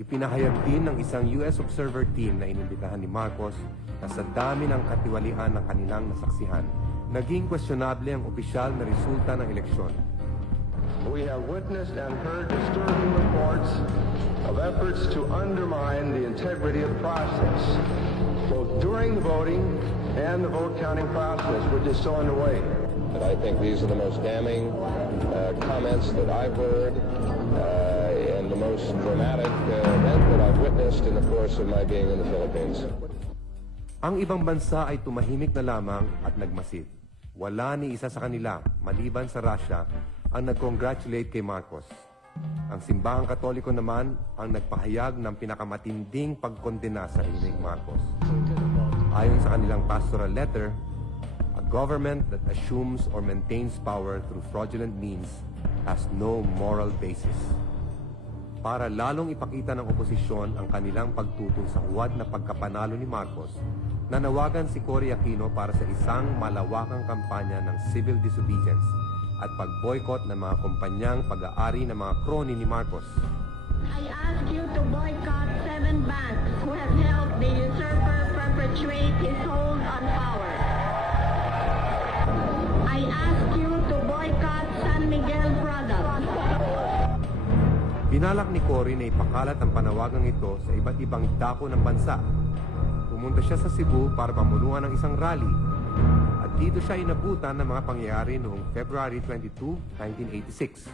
Ipinahayag din ng isang US observer team na inimbitahan ni Marcos na sa dami ng katiwalian ng kanilang nasaksihan, naging questionable ang opisyal na resulta ng eleksyon. We have witnessed and heard disturbing reports of efforts to undermine the integrity of the process, both during the voting and the vote counting process, which is still underway. And I think these are the most damning comments that I've heard and the most dramatic event that I've witnessed in the course of my being in the Philippines. Ang ibang bansa ay tumahimik na lamang at nagmasid. Wala ni isa sa kanila, maliban sa Russia, ang nag-congratulate kay Marcos. Ang simbahang Katoliko naman ang nagpahayag ng pinakamatinding pagkondena sa Reyna Marcos. Ayon sa kanilang pastoral letter, a government that assumes or maintains power through fraudulent means has no moral basis. Para lalong ipakita ng oposisyon ang kanilang pagtutol sa huwad na pagkapanalo ni Marcos, nanawagan si Cory Aquino para sa isang malawakang kampanya ng civil disobedience at pag-boycott ng mga kumpanyang pag-aari ng mga kroni ni Marcos. I ask you to boycott 7 banks who have helped the usurper perpetuate his hold on power. I ask you to boycott San Miguel products. Binalak ni Cory na ipakalat ang panawagang ito sa iba't ibang dako ng bansa. Pumunta siya sa Cebu para pamunuan ng isang rally. At dito siya inabutan ng mga pangyayari noong February 22, 1986.